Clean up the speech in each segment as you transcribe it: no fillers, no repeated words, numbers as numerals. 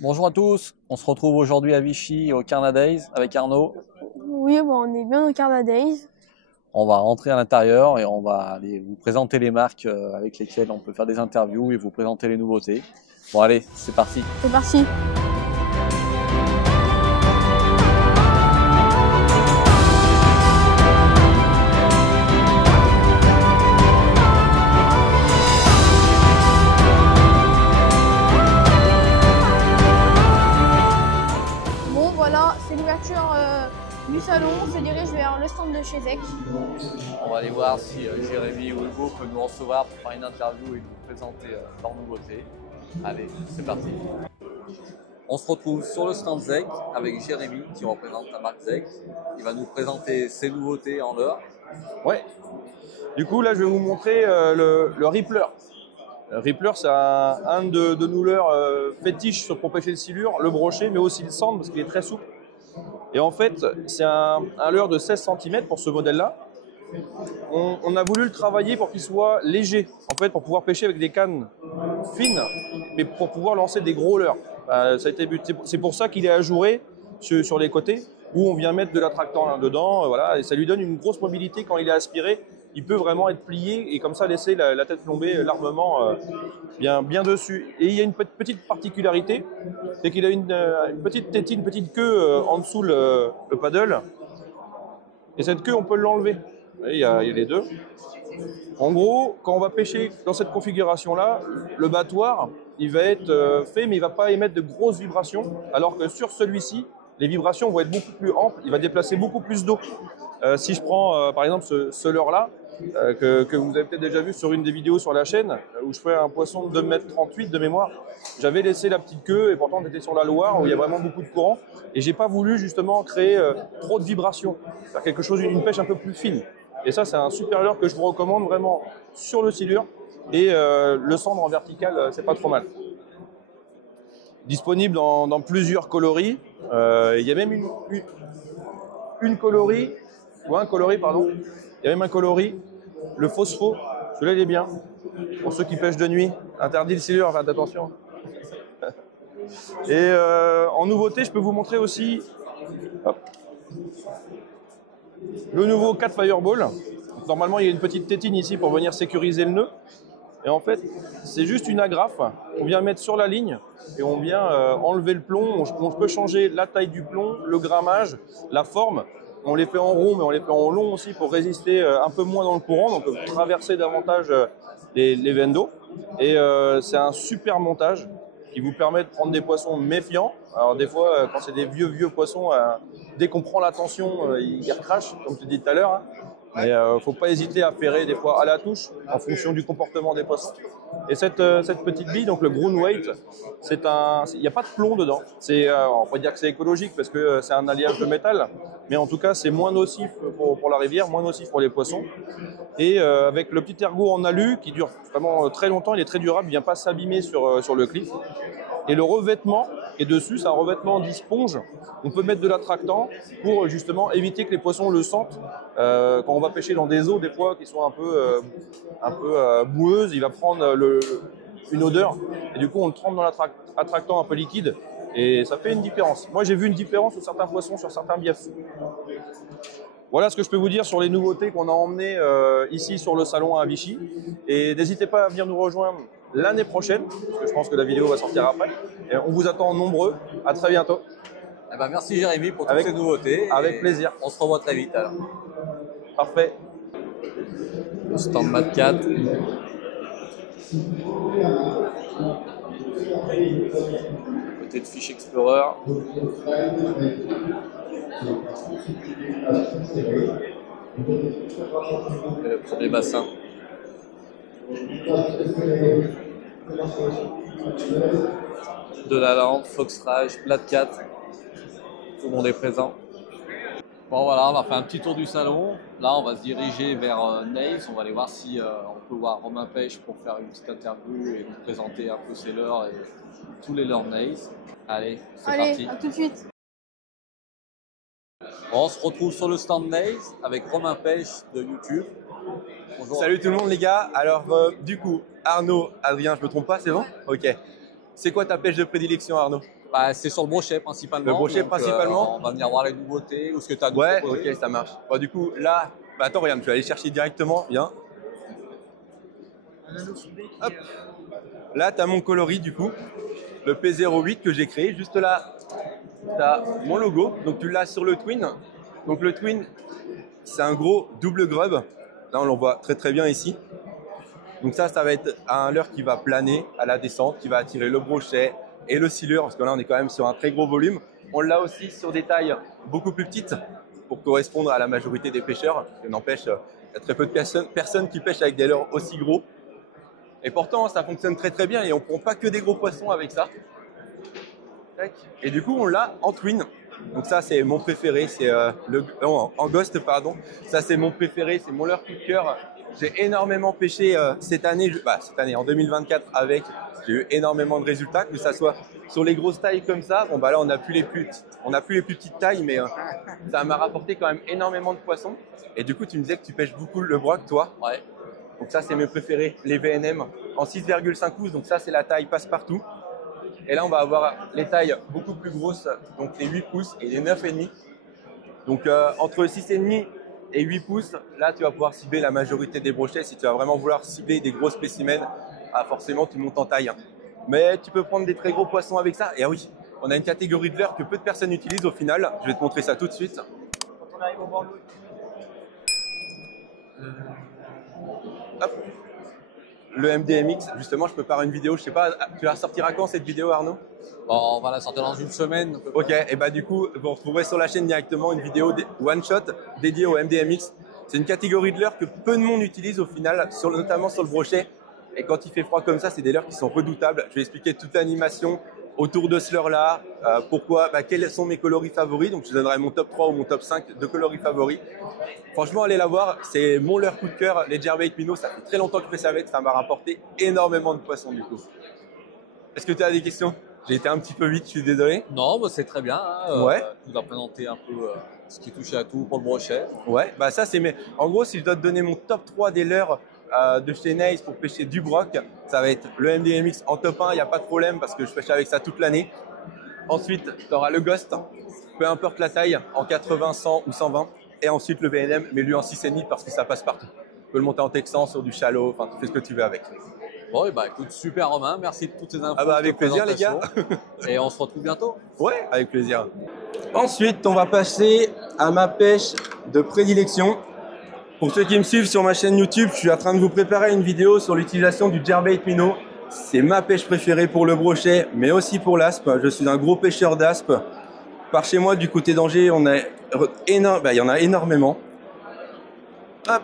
Bonjour à tous, on se retrouve aujourd'hui à Vichy au Carna Days avec Arnaud. Oui, bon, on est bien au Carna Days. On va rentrer à l'intérieur et on va aller vous présenter les marques avec lesquelles on peut faire des interviews et vous présenter les nouveautés. Bon allez, c'est parti. C'est parti. Bon, voilà, c'est l'ouverture du salon. On se dirige vers le stand de chez Zek. On va aller voir si Jérémy ou Hugo peuvent nous recevoir pour faire une interview et nous présenter leurs nouveautés. Allez, c'est parti. On se retrouve sur le stand Zek avec Jérémy qui représente la marque Zek. Il va nous présenter ses nouveautés en l'heure. Ouais. Du coup, là, je vais vous montrer le Rippler. Le Rippler, c'est un de nos leurres fétiches pour pêcher le silure, le brochet, mais aussi le sand parce qu'il est très souple. Et en fait, c'est un leurre de 16 cm pour ce modèle-là. On a voulu le travailler pour qu'il soit léger, en fait, pour pouvoir pêcher avec des cannes fines, mais pour pouvoir lancer des gros leurres. Ça a été but. C'est pour ça qu'il est ajouré sur les côtés, où on vient mettre de l'attractant dedans, voilà, et ça lui donne une grosse mobilité quand il est aspiré. Il peut vraiment être plié et comme ça laisser la tête plomber l'armement bien dessus. Et il y a une petite particularité, c'est qu'il a une petite tétine, une petite queue en dessous le paddle. Et cette queue, on peut l'enlever. Il y a les deux. En gros, quand on va pêcher dans cette configuration-là, le battoir, il va être fait, mais il ne va pas émettre de grosses vibrations, alors que sur celui-ci, les vibrations vont être beaucoup plus amples, il va déplacer beaucoup plus d'eau. Si je prends par exemple ce leurre-là, que vous avez peut-être déjà vu sur une des vidéos sur la chaîne, où je fais un poisson de 2,38 m de mémoire, j'avais laissé la petite queue et pourtant on était sur la Loire où il y a vraiment beaucoup de courant et j'ai pas voulu justement créer trop de vibrations, faire quelque chose, une pêche un peu plus fine. Et ça, c'est un super leurre que je vous recommande vraiment sur le silure et le cendre en vertical, c'est pas trop mal. Disponible dans plusieurs coloris. Il y a même une coloris, ou un coloris, pardon. Il y a même un coloris, le phospho. Celui-là, il est bien. Pour ceux qui pêchent de nuit, interdit le silure, faites attention. Et en nouveauté, je peux vous montrer aussi le nouveau Cat Fireball. Normalement, il y a une petite tétine ici pour venir sécuriser le nœud. Et en fait, c'est juste une agrafe. On vient mettre sur la ligne et on vient enlever le plomb. On peut changer la taille du plomb, le grammage, la forme. On les fait en rond, mais on les fait en long aussi pour résister un peu moins dans le courant, donc traverser davantage les veines d'eau. Et c'est un super montage qui vous permet de prendre des poissons méfiants. Alors des fois, quand c'est des vieux poissons, dès qu'on prend la tension, ils recrachent, comme tu dis tout à l'heure. Hein. Mais faut pas hésiter à ferrer des fois à la touche en fonction du comportement des poissons. Et cette petite bille, donc le Ground Weight, il n'y a pas de plomb dedans. On peut dire que c'est écologique parce que c'est un alliage de métal, mais en tout cas c'est moins nocif pour la rivière, moins nocif pour les poissons. Et avec le petit ergot en alu qui dure vraiment très longtemps, il est très durable, il ne vient pas s'abîmer sur le cliff. Et le revêtement est dessus, c'est un revêtement d'esponge. On peut mettre de l'attractant pour justement éviter que les poissons le sentent. Quand on va pêcher dans des eaux, des fois, qui sont un peu boueuses, il va prendre une odeur. Et du coup, on le trempe dans l'attractant un peu liquide. Et ça fait une différence. Moi, j'ai vu une différence sur certains poissons, sur certains biefs. Voilà ce que je peux vous dire sur les nouveautés qu'on a emmenées ici sur le salon à Vichy. Et n'hésitez pas à venir nous rejoindre l'année prochaine, parce que je pense que la vidéo va sortir après. Et on vous attend nombreux. À très bientôt. Eh ben, merci Jérémy pour toutes ces nouveautés. Avec plaisir. On se revoit très vite alors. Parfait. Le stand Mad 4. Côté de Fish Explorer. Et le premier bassin. De la lampe, Fox Rage, Plat 4. Tout le monde est présent. Bon voilà, on a fait un petit tour du salon. Là, on va se diriger vers Nails. On va aller voir si on peut voir Romain Pêche pour faire une petite interview et vous présenter un peu ses leurres et tous les leurres Nails. Allez, c'est parti. Allez, à tout de suite. Bon, on se retrouve sur le stand Nails avec Romain Pêche de YouTube. Bonjour. Salut tout le monde les gars. Alors du coup, Arnaud, Adrien, je me trompe pas, c'est bon? Ok. C'est quoi ta pêche de prédilection, Arnaud? Bah, c'est sur le brochet principalement. Le brochet donc, principalement. on va venir voir les nouveautés ou ce que tu as à nous Ouais, proposer. ok, ça marche. Bon, du coup, là, bah, attends, regarde, je vais aller chercher directement. Viens. Hop. Là, tu as mon coloris, du coup, le P08 que j'ai créé. Juste là, tu as mon logo. Donc, tu l'as sur le Twin. Donc, le Twin, c'est un gros double grub. Là, on le voit très très bien ici. Donc ça va être un leurre qui va planer à la descente, qui va attirer le brochet et le silure, parce que là, on est quand même sur un très gros volume. On l'a aussi sur des tailles beaucoup plus petites pour correspondre à la majorité des pêcheurs. N'empêche, il y a très peu de personnes qui pêchent avec des leurres aussi gros. Et pourtant, ça fonctionne très très bien et on ne prend pas que des gros poissons avec ça. Et du coup, on l'a en twin. Donc ça, c'est mon préféré. C'est en ghost, pardon. Ça, c'est mon préféré. C'est mon leurre coup de cœur. J'ai énormément pêché cette année, en 2024 avec. J'ai eu énormément de résultats, que ça soit sur les grosses tailles comme ça. Bon, bah là, on n'a plus les plus petites tailles, mais ça m'a rapporté quand même énormément de poissons. Et du coup, tu me disais que tu pêches beaucoup le broc, toi. Ouais. Donc ça, c'est mes préférés, les VNM en 6,5 pouces. Donc ça, c'est la taille passe-partout. Et là, on va avoir les tailles beaucoup plus grosses, donc les 8 pouces et les 9,5. Donc entre 6,5 et 8 pouces, là, tu vas pouvoir cibler la majorité des brochets. Si tu vas vraiment vouloir cibler des gros spécimens, forcément, tu montes en taille. Mais tu peux prendre des très gros poissons avec ça. Et ah oui, on a une catégorie de leurre que peu de personnes utilisent au final. Je vais te montrer ça tout de suite. Quand on arrive au bord de l'eau. Hop. Le MDMX, justement, je prépare une vidéo. Je sais pas, tu la sortiras quand cette vidéo, Arnaud? Bon, on va la sortir dans une semaine. Ok, et bah du coup, vous retrouverez sur la chaîne directement une vidéo one shot dédiée au MDMX. C'est une catégorie de leurre que peu de monde utilise au final, notamment sur le brochet. Et quand il fait froid comme ça, c'est des leurres qui sont redoutables. Je vais expliquer toute l'animation autour de ce leurre-là, pourquoi, quels sont mes coloris favoris. Donc je donnerai mon top 3 ou mon top 5 de coloris favoris. Franchement, allez la voir, c'est mon leurre coup de cœur, les Jervait Minnow. Ça fait très longtemps que je fais ça avec, ça m'a rapporté énormément de poissons du coup. Est-ce que tu as des questions? J'ai été un petit peu vite, je suis désolé. Non, bah, c'est très bien. Hein. Ouais. Tu nous as présenté un peu ce qui touchait à tout pour le brochet. Ouais, bah ça c'est en gros, si je dois te donner mon top 3 des leurres de chez Naze pour pêcher du broc, ça va être le MDMX en top 1, il n'y a pas de problème parce que je pêche avec ça toute l'année. Ensuite, tu auras le Ghost, peu importe la taille, en 80, 100 ou 120. Et ensuite le VNM, mais lui en 6,5 parce que ça passe partout. Tu peux le monter en texan sur du shallow, enfin tu fais ce que tu veux avec. Bon, et bah écoute, super Romain, merci de toutes ces infos. Ah bah avec plaisir les gars. Et on se retrouve bientôt. Ouais, avec plaisir. Ensuite, on va passer à ma pêche de prédilection. Pour ceux qui me suivent sur ma chaîne YouTube, je suis en train de vous préparer une vidéo sur l'utilisation du Jervait Minnow. C'est ma pêche préférée pour le brochet, mais aussi pour l'aspe. Je suis un gros pêcheur d'aspe. Par chez moi, du côté d'Angers, on a il y en a énormément. Hop.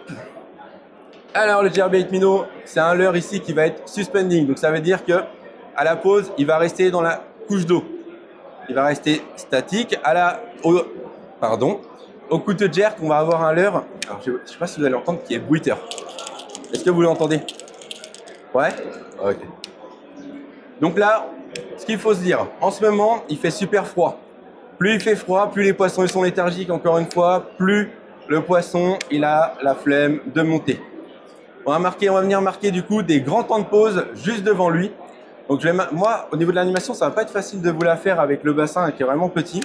Alors le Jervait Minnow, c'est un leurre ici qui va être suspending. Donc ça veut dire que à la pause, il va rester dans la couche d'eau. Il va rester statique. Au coup de jerk, on va avoir un leurre. Alors je ne sais pas si vous allez l'entendre, qui est bruiteur. Est-ce que vous l'entendez? Ouais. Ok. Donc là, ce qu'il faut se dire, en ce moment, il fait super froid. Plus il fait froid, plus les poissons ils sont léthargiques, encore une fois, plus le poisson il a la flemme de monter. On va venir marquer du coup des grands temps de pause juste devant lui. Donc moi, au niveau de l'animation, ça va pas être facile de vous la faire avec le bassin qui est vraiment petit.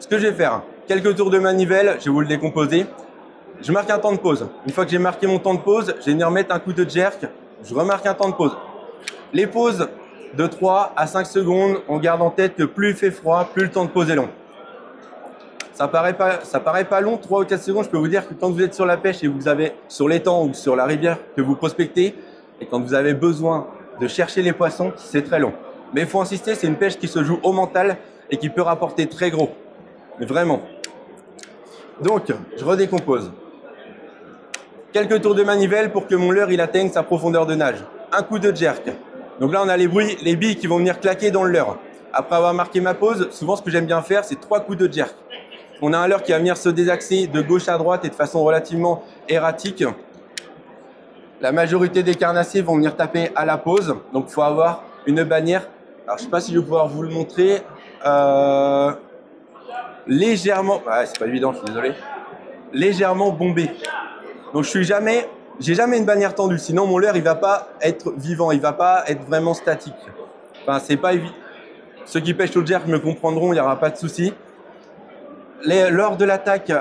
Ce que je vais faire, quelques tours de manivelle, je vais vous le décomposer. Je marque un temps de pause. Une fois que j'ai marqué mon temps de pause, je vais venir mettre un coup de jerk. Je remarque un temps de pause. Les pauses de 3 à 5 secondes, on garde en tête que plus il fait froid, plus le temps de pause est long. Ça paraît pas long, 3 ou 4 secondes. Je peux vous dire que quand vous êtes sur la pêche et vous avez sur l'étang ou sur la rivière que vous prospectez, et quand vous avez besoin de chercher les poissons, c'est très long. Mais il faut insister, c'est une pêche qui se joue au mental et qui peut rapporter très gros. Mais vraiment. Donc, je redécompose. Quelques tours de manivelle pour que mon leurre il atteigne sa profondeur de nage. Un coup de jerk. Donc là, on a les billes qui vont venir claquer dans le leurre. Après avoir marqué ma pause, souvent ce que j'aime bien faire, c'est 3 coups de jerk. On a un leurre qui va venir se désaxer de gauche à droite et de façon relativement erratique. La majorité des carnassiers vont venir taper à la pause. Donc, il faut avoir une bannière. Alors, je ne sais pas si je vais pouvoir vous le montrer. Légèrement... Ouais, c'est pas évident, je suis désolé. Légèrement bombée. Donc, j'ai jamais une bannière tendue. Sinon, mon leurre, il va pas être vivant. Il va pas être vraiment statique. Enfin, c'est pas évident. Ceux qui pêchent au jerk me comprendront, il n'y aura pas de souci. Lors de l'attaque,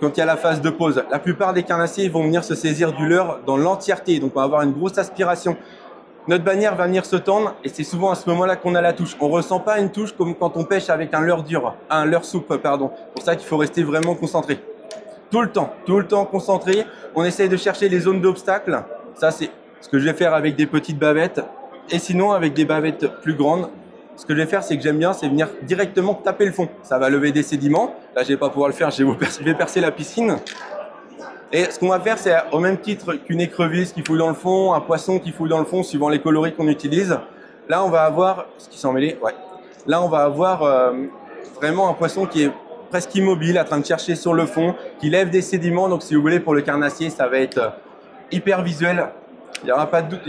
quand il y a la phase de pause, la plupart des carnassiers vont venir se saisir du leurre dans l'entièreté. Donc on va avoir une grosse aspiration. Notre bannière va venir se tendre et c'est souvent à ce moment-là qu'on a la touche. On ne ressent pas une touche comme quand on pêche avec un leurre dur, un leurre souple, pardon. C'est pour ça qu'il faut rester vraiment concentré. Tout le temps concentré. On essaye de chercher les zones d'obstacle. Ça, c'est ce que je vais faire avec des petites bavettes. Et sinon, avec des bavettes plus grandes, ce que je vais faire, c'est que j'aime bien, c'est venir directement taper le fond. Ça va lever des sédiments. Là, je vais pas pouvoir le faire, je vais percer la piscine. Et ce qu'on va faire, c'est au même titre qu'une écrevisse qui fouille dans le fond, un poisson qui fouille dans le fond, suivant les coloris qu'on utilise. Là, on va avoir, ce qui s'en mêlé, ouais. Là, on va avoir vraiment un poisson qui est presque immobile, en train de chercher sur le fond, qui lève des sédiments. Donc, si vous voulez, pour le carnassier, ça va être hyper visuel. Il n'y aura pas de doute.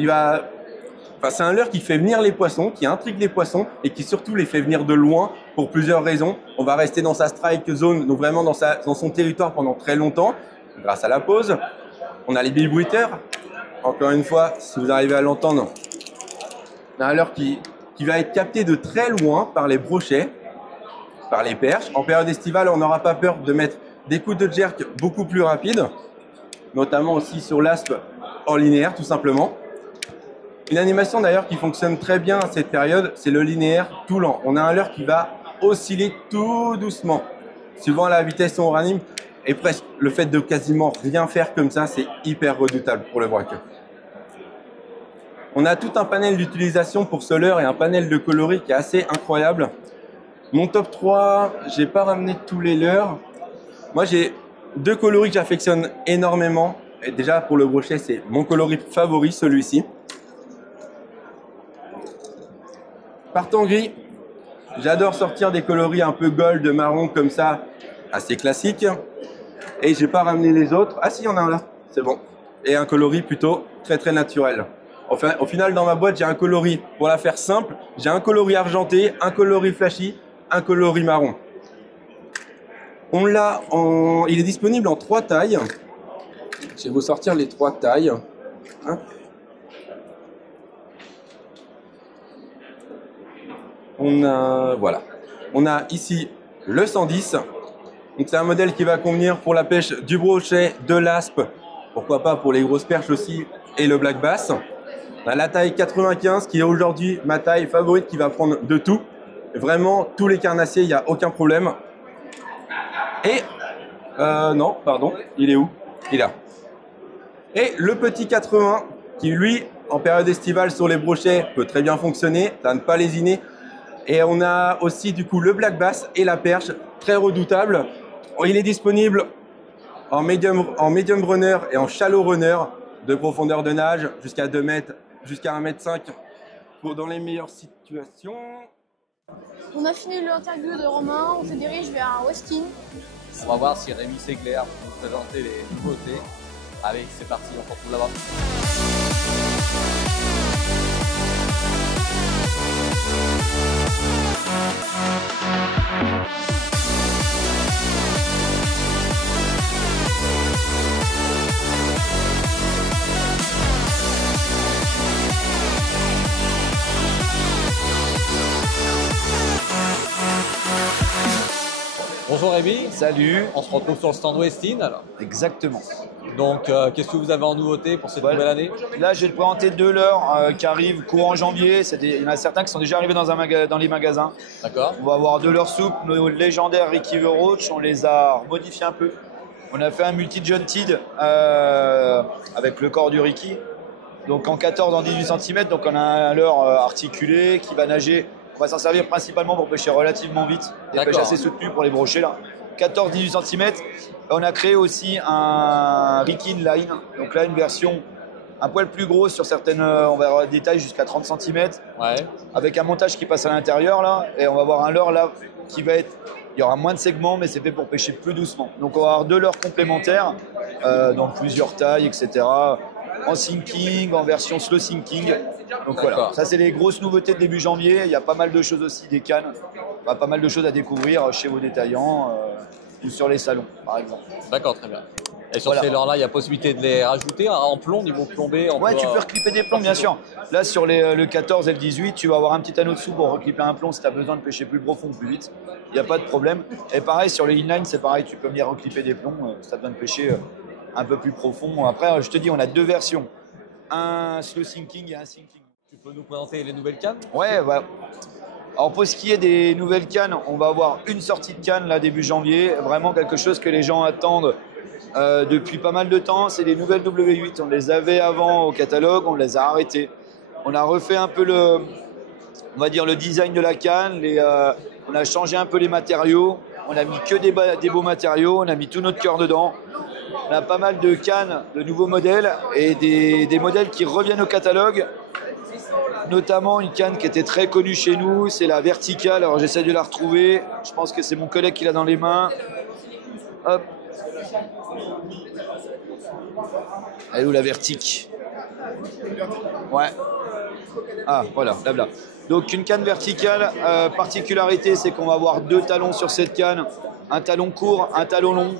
Enfin, c'est un leurre qui fait venir les poissons, qui intrigue les poissons et qui surtout les fait venir de loin pour plusieurs raisons. On va rester dans sa strike zone, donc vraiment dans son territoire pendant très longtemps, grâce à la pause. On a les billebruiteurs. Encore une fois, si vous arrivez à l'entendre, on a un leurre qui va être capté de très loin par les brochets, par les perches. En période estivale, on n'aura pas peur de mettre des coups de jerk beaucoup plus rapides, notamment aussi sur l'aspe en linéaire, tout simplement. Une animation d'ailleurs qui fonctionne très bien à cette période, c'est le linéaire tout lent. On a un leurre qui va osciller tout doucement, suivant la vitesse où on ranime. Et presque le fait de quasiment rien faire comme ça, c'est hyper redoutable pour le braqueur. On a tout un panel d'utilisation pour ce leurre et un panel de coloris qui est assez incroyable. Mon top 3, j'ai pas ramené tous les leurres. Moi, j'ai 2 coloris que j'affectionne énormément. Et déjà, pour le brochet, c'est mon coloris favori, celui-ci. Partant gris, j'adore sortir des coloris un peu gold, marron comme ça, assez classique. Et j'ai pas ramené les autres. Ah si, il y en a un là, c'est bon. Et un coloris plutôt très naturel. Enfin, au final, dans ma boîte, j'ai un coloris, pour la faire simple, j'ai un coloris argenté, un coloris flashy, un coloris marron. Il est disponible en 3 tailles. Je vais vous sortir les 3 tailles. Hein. Voilà. On a ici le 110. Donc c'est un modèle qui va convenir pour la pêche du brochet, de l'aspe, pourquoi pas pour les grosses perches aussi, et le black bass. On a la taille 95 qui est aujourd'hui ma taille favorite, qui va prendre de tout. Vraiment, tous les carnassiers, il n'y a aucun problème. Et, non, pardon, il est où? Il est là. Et le petit 80 qui, lui, en période estivale sur les brochets, peut très bien fonctionner, à ne pas lésiner. Et on a aussi du coup le black bass et la perche, très redoutable. Il est disponible en medium runner et en shallow runner, de profondeur de nage jusqu'à 2 mètres, jusqu'à 1,5 m pour dans les meilleures situations. On a fini l'interview de Romain, on se dirige vers Westin. On va voir si Rémi Segler peut nous présenter les nouveautés. Allez, c'est parti, on se retrouve là-bas. Bonjour Rémi. Salut. On se retrouve sur le stand Westin alors. Exactement. Donc, qu'est-ce que vous avez en nouveauté pour cette nouvelle année? Là, je vais te présenter 2 leurres qui arrivent courant janvier. Il y en a certains qui sont déjà arrivés dans les magasins. D'accord. On va avoir 2 leurres souples, nos légendaires Ricky the Roach. On les a modifiés un peu. On a fait un multi-jointed avec le corps du Ricky. Donc en 14, en 18 cm. Donc on a un leurre articulé qui va nager. On va s'en servir principalement pour pêcher relativement vite. Des pêches assez soutenues pour les brochets là. 14-18 cm. On a créé aussi un Ricky Line. Donc là, une version un poil plus grosse sur certaines. On va avoir des tailles jusqu'à 30 cm. Ouais. Avec un montage qui passe à l'intérieur là. Et on va avoir un leurre là qui va être. Il y aura moins de segments, mais c'est fait pour pêcher plus doucement. Donc on va avoir 2 leurres complémentaires dans plusieurs tailles, etc. En sinking, en version slow sinking. Donc voilà, ça c'est les grosses nouveautés de début janvier. Il y a pas mal de choses aussi, des cannes, pas mal de choses à découvrir chez vos détaillants. ou sur les salons, par exemple. D'accord, très bien. Et sur Voilà. ces leurres-là, il y a possibilité de les rajouter en plomb, niveau plombé. Ouais, tu peux reclipper des plombs, bien sûr. Là, sur le 14 et le 18, tu vas avoir un petit anneau dessous pour reclipper un plomb si tu as besoin de pêcher plus profond, plus vite. Il n'y a pas de problème. Et pareil, sur les inline, c'est pareil, tu peux venir reclipper des plombs si tu as besoin de pêcher un peu plus profond. Après, je te dis, on a deux versions. Un slow sinking et un sinking. Tu peux nous présenter les nouvelles cannes? Ouais, bah. Alors pour ce qui est des nouvelles cannes, on va avoir une sortie de canne là début janvier. Vraiment quelque chose que les gens attendent depuis pas mal de temps. C'est les nouvelles W8. On les avait avant au catalogue, on les a arrêtées. On a refait un peu on va dire le design de la canne. On a changé un peu les matériaux. On a mis que des beaux matériaux. On a mis tout notre cœur dedans. On a pas mal de cannes, de nouveaux modèles et des modèles qui reviennent au catalogue. Notamment une canne qui était très connue chez nous, c'est la verticale. Alors j'essaie de la retrouver. Je pense que c'est mon collègue qui l'a dans les mains. Hop. Elle est où la vertique? Ouais. Ah voilà, blabla. Donc une canne verticale, particularité c'est qu'on va avoir deux talons sur cette canne. Un talon court, un talon long.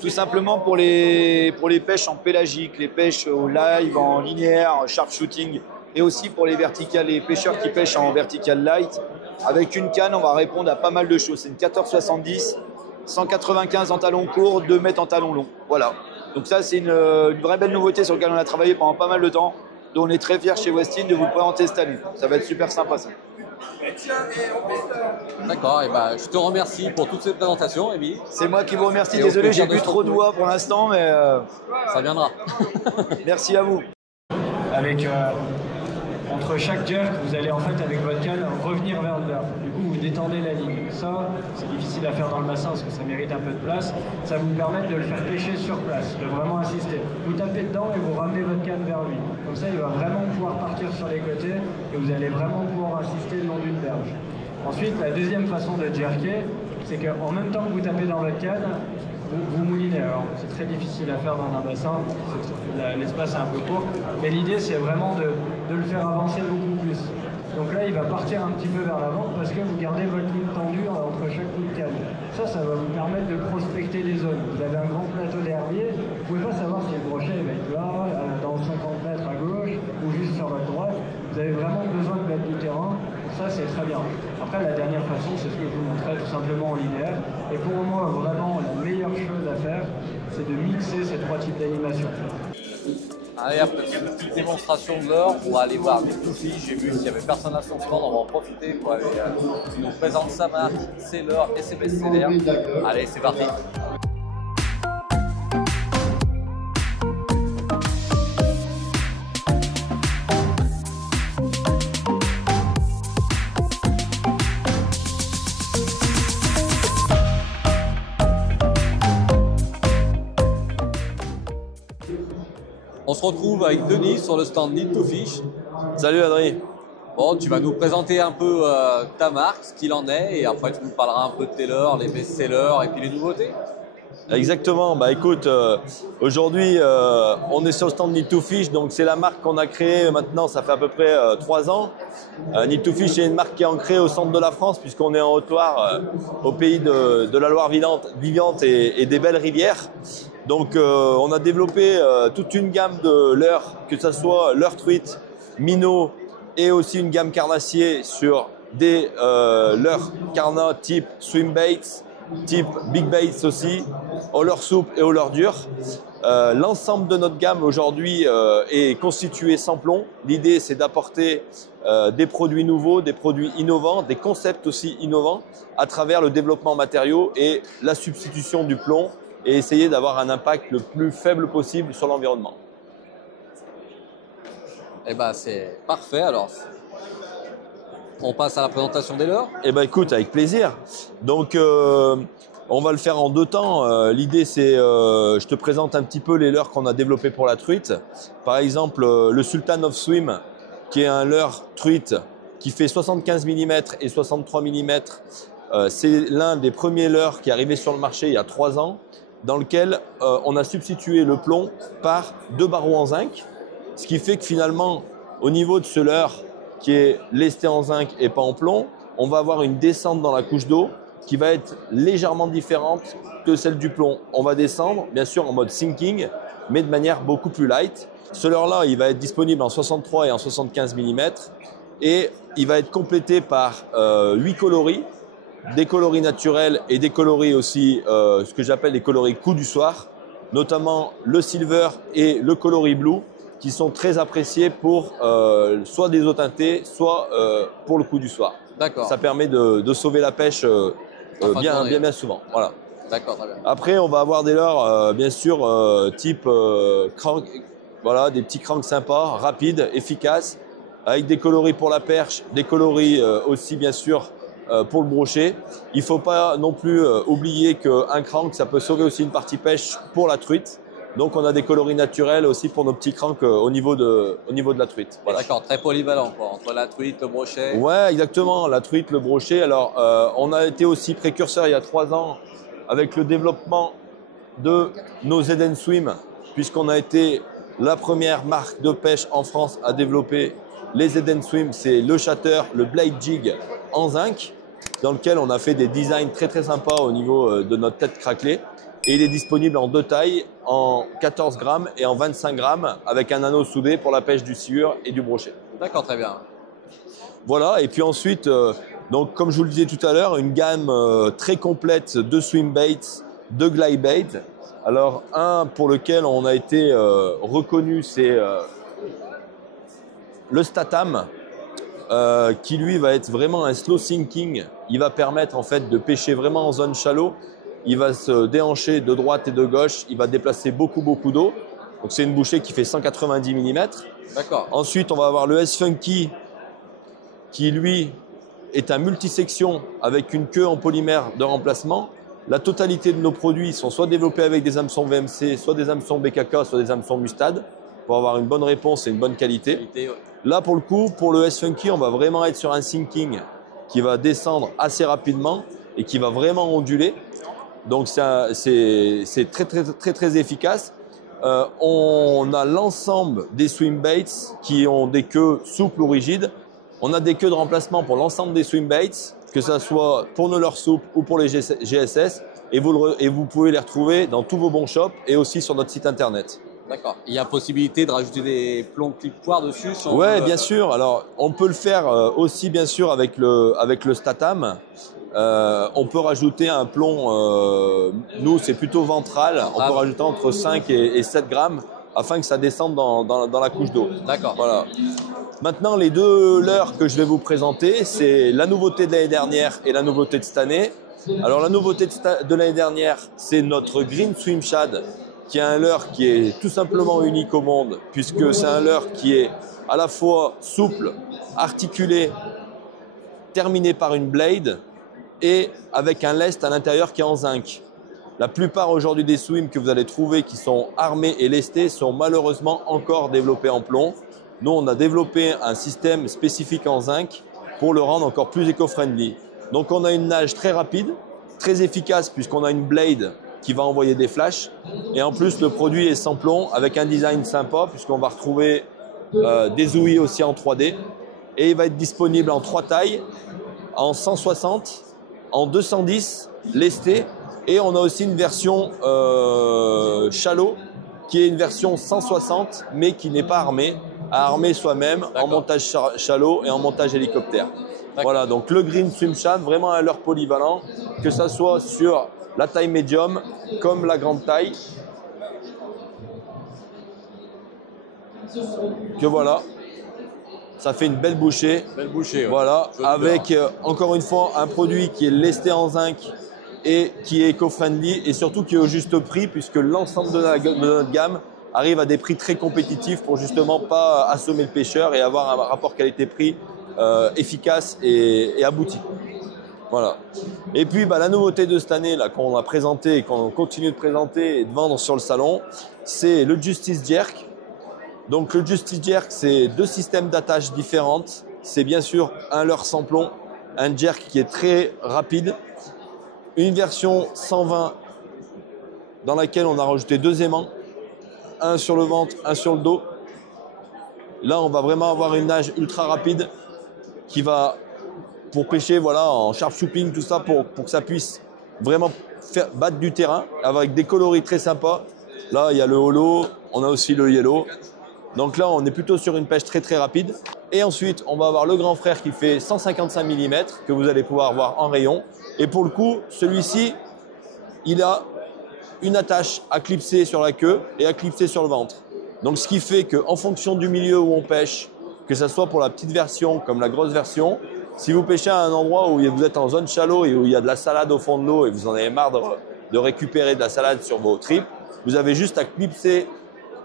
Tout simplement pour les pêches en pélagique, les pêches au live, en linéaire, sharp shooting. Et aussi pour les verticales, les pêcheurs qui pêchent en vertical light. Avec une canne, on va répondre à pas mal de choses. C'est une 1470, 195 en talon court, 2 mètres en talon long. Voilà. Donc ça, c'est une vraie belle nouveauté sur laquelle on a travaillé pendant pas mal de temps. Donc on est très fiers chez Westin de vous le présenter cette année. Ça va être super sympa ça. D'accord, et ben, je te remercie pour toutes ces présentations, Émilie. C'est moi qui vous remercie. Et au Désolé, plaisir j'ai de plus se trop de retrouver. voix pour l'instant, mais Ça viendra. merci à vous. Avec entre chaque jerk, vous allez en fait avec votre canne revenir vers le leurre. Du coup, vous détendez la ligne. Ça, c'est difficile à faire dans le bassin parce que ça mérite un peu de place. Ça vous permet de le faire pêcher sur place, de vraiment insister. Vous tapez dedans et vous ramenez votre canne vers lui. Comme ça, il va vraiment pouvoir partir sur les côtés et vous allez vraiment pouvoir insister le long d'une berge. Ensuite, la deuxième façon de jerker, c'est qu'en même temps que vous tapez dans votre canne, vous moulinez. Alors, c'est très difficile à faire dans un bassin, l'espace est un peu court, mais l'idée c'est vraiment de le faire avancer beaucoup plus. Donc là, il va partir un petit peu vers l'avant parce que vous gardez votre ligne tendue entre chaque coup de canne. Ça va vous permettre de prospecter les zones. Vous avez un grand plateau d'herbier, vous ne pouvez pas savoir si le brochet va être là, dans 50 mètres à gauche ou juste sur votre droite. Vous avez vraiment besoin de mettre du terrain. Ça, c'est très bien. Après, la dernière façon, c'est ce que je vous montrais tout simplement en linéaire. Et pour moi, vraiment, la meilleure chose à faire, c'est de mixer ces trois types d'animation. Allez, après une petite démonstration de l'heure, on va aller voir Nitoufish. J'ai vu qu'il n'y avait personne à son stand, on va en profiter pour aller qui nous présente sa marque, ses leurres et ses best-sellers. Allez, c'est parti. On se retrouve avec Denis sur le stand Nitoufish. Salut Adrien. Bon, tu vas nous présenter un peu ta marque, ce qu'il en est, et après tu nous parleras un peu de tes leurres, les best-sellers et puis les nouveautés. Exactement, bah écoute, aujourd'hui on est sur le stand Nitoufish, donc c'est la marque qu'on a créée maintenant, ça fait à peu près 3 ans. Nitoufish est une marque qui est ancrée au centre de la France puisqu'on est en Haute-Loire, au pays de la Loire vivante et des belles rivières. Donc on a développé toute une gamme de leurres, que ce soit leurre truite, minnow et aussi une gamme carnassier sur des leurres carnat type swim baits, type big baits aussi, au leurre souple et au leurre dur. L'ensemble de notre gamme aujourd'hui est constitué sans plomb. L'idée c'est d'apporter des produits nouveaux, des produits innovants, des concepts aussi innovants à travers le développement matériaux et la substitution du plomb et essayer d'avoir un impact le plus faible possible sur l'environnement. Eh ben c'est parfait alors. On passe à la présentation des leurres. Eh ben écoute, avec plaisir. Donc on va le faire en 2 temps. L'idée c'est, je te présente un petit peu les leurres qu'on a développés pour la truite. Par exemple, le Sultan of Swim, qui est un leurre truite qui fait 75 mm et 63 mm. C'est l'un des premiers leurres qui est arrivé sur le marché il y a 3 ans, dans lequel on a substitué le plomb par 2 barreaux en zinc. Ce qui fait que finalement, au niveau de ce leurre qui est lesté en zinc et pas en plomb, on va avoir une descente dans la couche d'eau qui va être légèrement différente que celle du plomb. On va descendre, bien sûr, en mode sinking, mais de manière beaucoup plus light. Ce leurre-là, il va être disponible en 63 et en 75 mm et il va être complété par 8 coloris, des coloris naturels et des coloris aussi, ce que j'appelle les coloris coup du soir, notamment le silver et le coloris blue, qui sont très appréciés pour soit des eaux teintées, soit pour le coup du soir. D'accord. Ça permet de sauver la pêche bien souvent. Voilà. D'accord, très bien. Après, on va avoir des leurres, bien sûr, type crank, voilà, des petits cranks sympas, rapides, efficaces, avec des coloris pour la perche, des coloris aussi, bien sûr, pour le brochet. Il ne faut pas non plus oublier qu'un crank, ça peut sauver aussi une partie pêche pour la truite. Donc, on a des coloris naturels aussi pour nos petits cranks au niveau de la truite. Voilà. D'accord, très polyvalent, quoi, entre la truite, le brochet. Ouais, exactement, la truite, le brochet. Alors, on a été aussi précurseur il y a 3 ans avec le développement de nos Eden Swim, puisqu'on a été la première marque de pêche en France à développer les Eden Swim. C'est le shatter, le blade jig en zinc, dans lequel on a fait des designs très très sympas au niveau de notre tête craquelée. Et il est disponible en 2 tailles, en 14 grammes et en 25 grammes, avec un anneau soudé pour la pêche du sciure et du brochet. D'accord, très bien. Voilà, et puis ensuite, donc comme je vous le disais tout à l'heure, une gamme très complète de swim baits, de glide baits. Alors un pour lequel on a été reconnu, c'est le Statam, qui lui va être vraiment un slow sinking. Il va permettre en fait de pêcher vraiment en zone shallow. Il va se déhancher de droite et de gauche. Il va déplacer beaucoup d'eau. Donc c'est une bouchée qui fait 190 mm. D'accord. Ensuite, on va avoir le S-Funky, qui lui est un multisection avec une queue en polymère de remplacement. La totalité de nos produits sont soit développés avec des hameçons VMC, soit des hameçons BKK, soit des hameçons Mustad, pour avoir une bonne réponse et une bonne qualité. Là, pour le coup, pour le S-Funky, on va vraiment être sur un sinking qui va descendre assez rapidement et qui va vraiment onduler. Donc, c'est très efficace. On a l'ensemble des swim baits qui ont des queues souples ou rigides. On a des queues de remplacement pour l'ensemble des swim baits, que ce soit pour nos leurres souples ou pour les GSS. Et vous pouvez les retrouver dans tous vos bons shops et aussi sur notre site internet. D'accord. Il y a possibilité de rajouter des plombs clip poire dessus? Oui, bien sûr. Alors, on peut le faire aussi, bien sûr, avec le Statam. On peut rajouter un plomb, nous c'est plutôt ventral, on peut rajouter entre 5 et 7 grammes afin que ça descende dans la couche d'eau. D'accord. Voilà. Maintenant, les 2 leurres que je vais vous présenter, c'est la nouveauté de l'année dernière et la nouveauté de cette année. Alors la nouveauté de l'année dernière, c'est notre Green Swim Shad, qui est un leurre qui est tout simplement unique au monde, puisque c'est un leurre qui est à la fois souple, articulé, terminé par une blade, et avec un lest à l'intérieur qui est en zinc. La plupart aujourd'hui des swims que vous allez trouver qui sont armés et lestés sont malheureusement encore développés en plomb. Nous, on a développé un système spécifique en zinc pour le rendre encore plus éco-friendly. Donc on a une nage très rapide, très efficace puisqu'on a une blade qui va envoyer des flashs. Et en plus, le produit est sans plomb avec un design sympa puisqu'on va retrouver des ouïes aussi en 3D. Et il va être disponible en 3 tailles, en 160, en 210 lesté, et on a aussi une version shallow qui est une version 160 mais qui n'est pas armée, à armer soi-même en montage shallow et en montage hélicoptère. Voilà, donc le Green Swim Shad, vraiment un leurre polyvalent, que ça soit sur la taille médium comme la grande taille. Que voilà. Ça fait une belle bouchée. Belle bouchée, ouais. Voilà, avec encore une fois un produit qui est lesté en zinc et qui est éco-friendly et surtout qui est au juste prix puisque l'ensemble de notre gamme arrive à des prix très compétitifs pour justement pas assommer le pêcheur et avoir un rapport qualité-prix efficace et abouti. Voilà. Et puis la nouveauté de cette année là qu'on a présenté et qu'on continue de présenter et de vendre sur le salon, c'est le Justice Jerk. Donc le Justice Jerk, c'est 2 systèmes d'attache différentes. C'est bien sûr un leurre sans plomb, un jerk qui est très rapide, une version 120 dans laquelle on a rajouté 2 aimants, un sur le ventre, un sur le dos. Là, on va vraiment avoir une nage ultra rapide qui va pour pêcher voilà, en sharp shopping, tout ça, pour que ça puisse vraiment battre du terrain avec des coloris très sympas. Là, il y a le holo, on a aussi le yellow. Donc là, on est plutôt sur une pêche très très rapide. Et ensuite, on va avoir le grand frère qui fait 155 mm que vous allez pouvoir voir en rayon. Et pour le coup, celui-ci, il a une attache à clipser sur la queue et à clipser sur le ventre. Donc ce qui fait qu'en fonction du milieu où on pêche, que ce soit pour la petite version comme la grosse version, si vous pêchez à un endroit où vous êtes en zone shallow et où il y a de la salade au fond de l'eau et vous en avez marre de récupérer de la salade sur vos triples, vous avez juste à clipser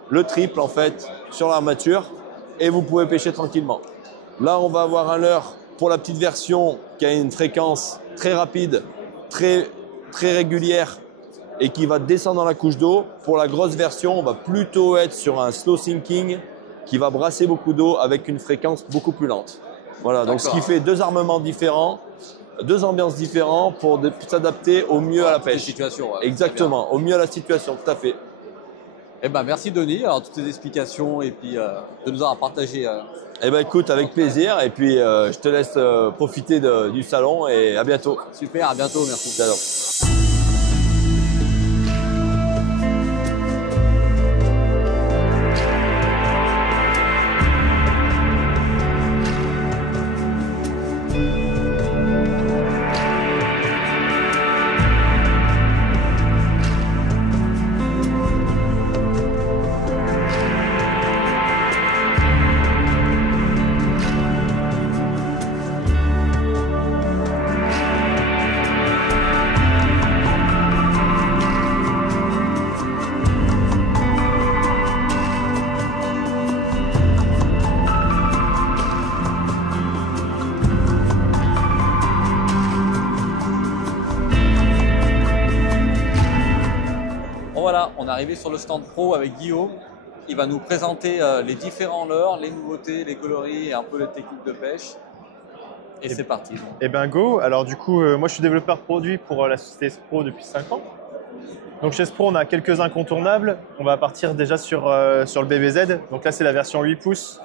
le triple en fait sur l'armature et vous pouvez pêcher tranquillement. Là, on va avoir un leurre pour la petite version qui a une fréquence très rapide, très régulière et qui va descendre dans la couche d'eau. Pour la grosse version, on va plutôt être sur un slow sinking qui va brasser beaucoup d'eau avec une fréquence beaucoup plus lente. Voilà, donc ce qui fait deux armements différents, deux ambiances différentes pour s'adapter au mieux à la pêche. Situation, ouais, exactement, au mieux à la situation, tout à fait. Eh ben, merci Denis, alors toutes tes explications et puis de nous avoir partagé. Eh ben écoute, avec plaisir et puis je te laisse profiter du salon et à bientôt. Super, à bientôt, merci. Ciao. Voilà, on est arrivé sur le stand pro avec Guillaume. Il va nous présenter les différents leurres, les nouveautés, les coloris et un peu les techniques de pêche. Et c'est parti. Et ben go. Alors du coup, moi je suis développeur produit pour la société Spro depuis 5 ans. Donc chez Spro, on a quelques incontournables. On va partir déjà sur le BBZ. Donc là, c'est la version 8 pouces.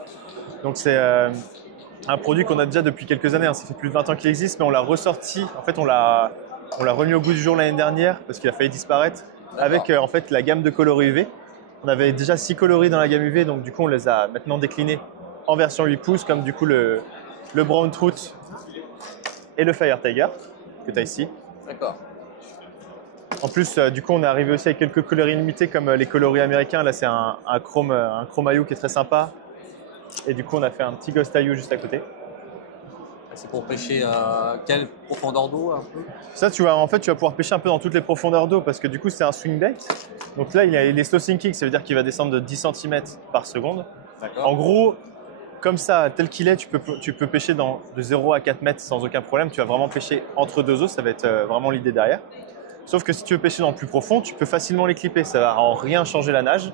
Donc c'est un produit qu'on a déjà depuis quelques années. Hein. Ça fait plus de 20 ans qu'il existe, mais on l'a ressorti. En fait, on l'a remis au goût du jour l'année dernière parce qu'il a failli disparaître. Avec en fait la gamme de coloris UV. On avait déjà 6 coloris dans la gamme UV, donc du coup on les a maintenant déclinés en version 8 pouces, comme du coup le Brown Trout et le Fire Tiger que tu as ici. D'accord. En plus, du coup, on est arrivé aussi avec quelques coloris limités comme les coloris américains. Là, c'est un chrome IU qui est très sympa. Et du coup, on a fait un petit Ghost IU juste à côté. C'est pour pêcher quelle profondeur d'eau un peu? Ça, tu vas pouvoir pêcher un peu dans toutes les profondeurs d'eau parce que du coup, c'est un swing bait. Donc là, il est slow sinking, ça veut dire qu'il va descendre de 10 cm par seconde. En gros, comme ça, tel qu'il est, tu peux pêcher de 0 à 4 mètres sans aucun problème. Tu vas vraiment pêcher entre deux eaux, ça va être vraiment l'idée derrière. Sauf que si tu veux pêcher dans le plus profond, tu peux facilement les clipper. Ça va en rien changer la nage.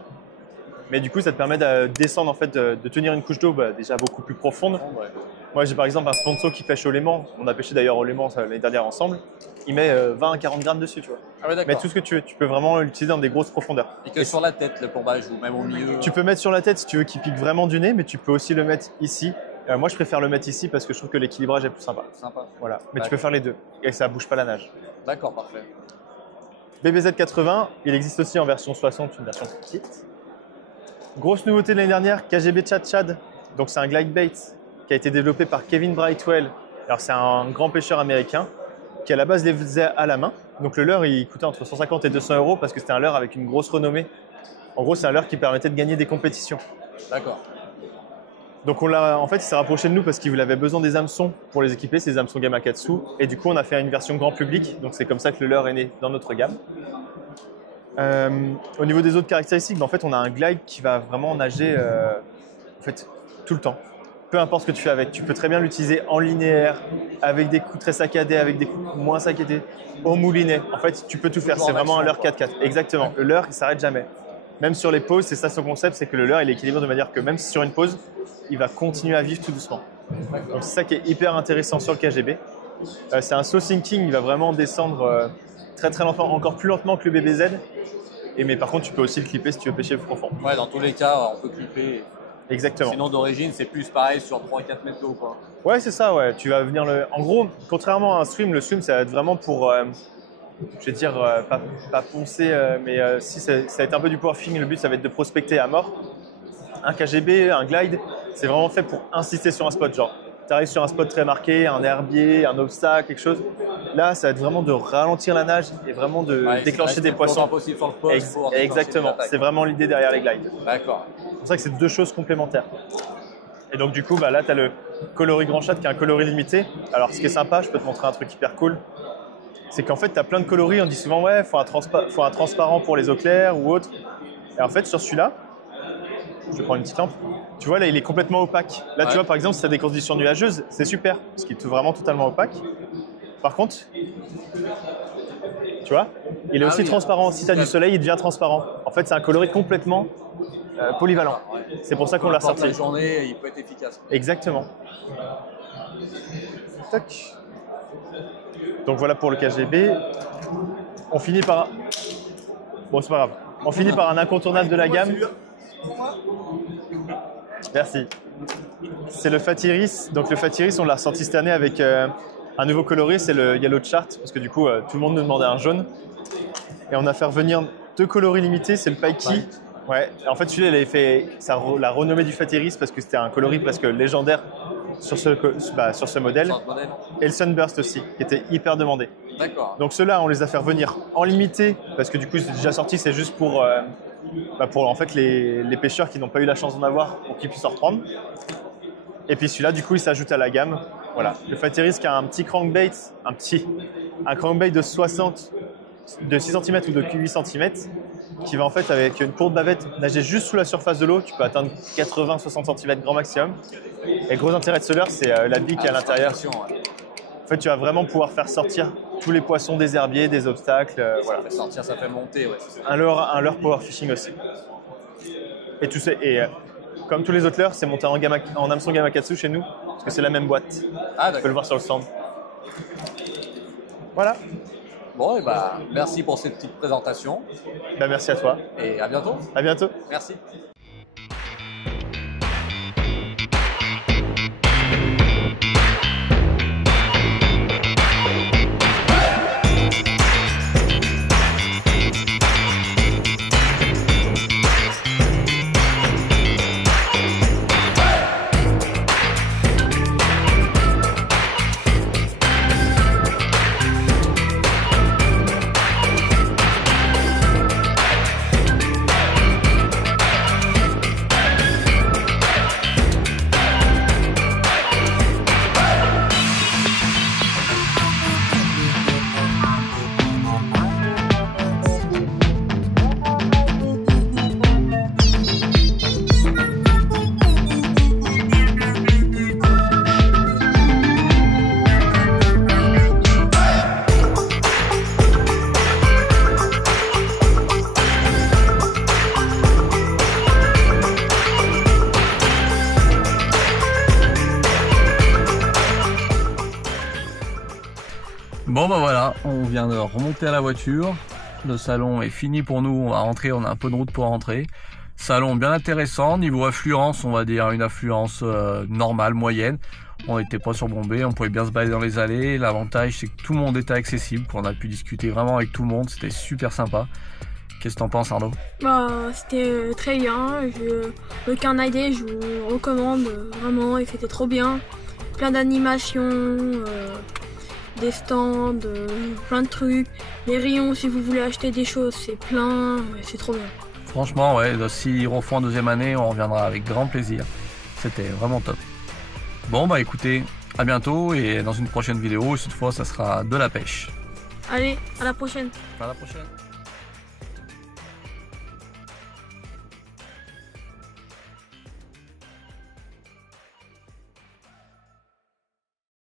Mais du coup, ça te permet de descendre, en fait, de tenir une couche d'eau déjà beaucoup plus profonde. Ouais. Moi, j'ai par exemple un sponsor qui pêche au Léman. On a pêché d'ailleurs au Léman l'année dernière ensemble. Il met 20 à 40 grammes dessus, tu vois. Ah ouais, mais tout ce que tu veux, tu peux vraiment l'utiliser dans des grosses profondeurs. Et que sur la tête, le plombage, ou même au milieu. Tu peux mettre sur la tête si tu veux qu'il pique vraiment du nez, mais tu peux aussi le mettre ici. Moi, je préfère le mettre ici parce que je trouve que l'équilibrage est plus sympa. Voilà. Mais tu peux faire les deux et ça bouge pas la nage. D'accord, parfait. BBZ 80, il existe aussi en version 60, une version plus petite. Grosse nouveauté de l'année dernière, KGB Chad Chad. Donc c'est un glide bait qui a été développé par Kevin Brightwell. Alors c'est un grand pêcheur américain qui à la base les faisait à la main. Donc le leurre il coûtait entre 150 et 200 € parce que c'était un leurre avec une grosse renommée. En gros c'est un leurre qui permettait de gagner des compétitions. D'accord. Donc en fait il s'est rapproché de nous parce qu'il avait besoin des hameçons pour les équiper, ces hameçons Gamakatsu. Et du coup on a fait une version grand public. Donc c'est comme ça que le leurre est né dans notre gamme. Au niveau des autres caractéristiques, en fait, on a un glide qui va vraiment nager en fait, tout le temps. Peu importe ce que tu fais avec. Tu peux très bien l'utiliser en linéaire, avec des coups très saccadés, avec des coups moins saccadés, au moulinet. En fait, tu peux tout faire. C'est vraiment un leurre 4x4. Exactement. Le leurre, il ne s'arrête jamais. Même sur les pauses, c'est ça son concept, c'est que le leurre, il est équilibré de manière que même si sur une pause, il va continuer à vivre tout doucement. Donc c'est ça qui est hyper intéressant sur le KGB. C'est un slow sinking, il va vraiment descendre très très lentement, encore plus lentement que le BBZ. Mais par contre, tu peux aussi le clipper si tu veux pêcher profond. Ouais, dans tous les cas, on peut clipper. Exactement. Sinon, d'origine, c'est plus pareil sur 3-4 mètres d'eau, quoi. Ouais, c'est ça, ouais. Tu vas venir le... En gros, contrairement à un swim, le swim, ça va être vraiment pour, je vais dire, pas poncer, mais si ça va être un peu du power fishing. Le but, ça va être de prospecter à mort. Un KGB, un glide, c'est vraiment fait pour insister sur un spot. Genre, tu arrives sur un spot très marqué, un herbier, un obstacle, quelque chose. Là, ça va être vraiment de ralentir la nage et vraiment de déclencher des poissons. Possible sur le poste pour Exactement, c'est vraiment l'idée derrière les glides. D'accord. C'est pour ça que c'est deux choses complémentaires. Et donc du coup, bah, là, tu as le coloris grand chat qui est un coloris limité. Alors ce qui est sympa, je peux te montrer un truc hyper cool, c'est qu'en fait, tu as plein de coloris. On dit souvent, ouais, faut un transparent pour les eaux claires ou autre. Et en fait, sur celui-là, je vais prendre une petite lampe. Tu vois, là, il est complètement opaque. Là, tu vois, par exemple, si tu as des conditions nuageuses, c'est super, parce qu'il est vraiment totalement opaque. Par contre, tu vois, il est aussi transparent. Si tu as du soleil, il devient transparent. En fait, c'est un coloris complètement polyvalent. C'est pour ça qu'on l'a sorti. La journée, il peut être efficace. Exactement. Tac. Donc voilà pour le KGB. On finit par... Bon, c'est pas grave. On finit par un incontournable de la gamme. Merci. C'est le Fatiris. Donc le Fatiris, on l'a ressorti cette année avec un nouveau coloris, c'est le Yellow Chart, parce que du coup, tout le monde nous demandait un jaune. Et on a fait revenir deux coloris limités, c'est le Pikey. Ouais. En fait, celui-là, il avait fait la renommée du Fatiris parce que c'était un coloris presque légendaire sur ce modèle. Et le Sunburst aussi, qui était hyper demandé. D'accord. Donc ceux-là, on les a fait revenir en limité, parce que du coup, c'est déjà sorti, c'est juste pour en fait les pêcheurs qui n'ont pas eu la chance d'en avoir, pour qu'ils puissent en reprendre. Et puis celui-là, du coup, il s'ajoute à la gamme. Voilà. Le Fatiris qui a un petit crankbait, un crankbait de 6 cm ou de 8 cm, qui va en fait, avec une courte bavette, nager juste sous la surface de l'eau. Tu peux atteindre 80-60 cm grand maximum. Et le gros intérêt de ce leurre, c'est la bille qui est à l'intérieur. En fait, tu vas vraiment pouvoir faire sortir tous les poissons des herbiers, des obstacles. Voilà. Ça fait sortir, ça fait monter. Ouais, un leurre power fishing aussi. Et tu sais, comme tous les autres leurres, c'est monté en hameçon Gamakatsu chez nous, parce que c'est la même boîte. Ah, tu peux le voir sur le stand. Voilà. Bon, et bah, merci pour cette petite présentation. Bah, merci à toi. Et à bientôt. À bientôt. Merci. Bon bah voilà, on vient de remonter à la voiture, le salon est fini pour nous, on va rentrer, on a un peu de route pour rentrer. Salon bien intéressant, niveau affluence, on va dire une affluence normale, moyenne. On n'était pas surbombé, on pouvait bien se balader dans les allées. L'avantage c'est que tout le monde était accessible, qu'on a pu discuter vraiment avec tout le monde, c'était super sympa. Qu'est-ce que t'en penses Arnaud? Bah c'était très bien, le Carnet Day je vous recommande vraiment et c'était trop bien. Plein d'animations, des stands, plein de trucs. Les rayons si vous voulez acheter des choses c'est plein, c'est trop bien. Franchement ouais, s'ils refont en deuxième année on reviendra avec grand plaisir. C'était vraiment top. Bon bah écoutez, à bientôt et dans une prochaine vidéo, cette fois ça sera de la pêche. Allez, à la prochaine. À la prochaine.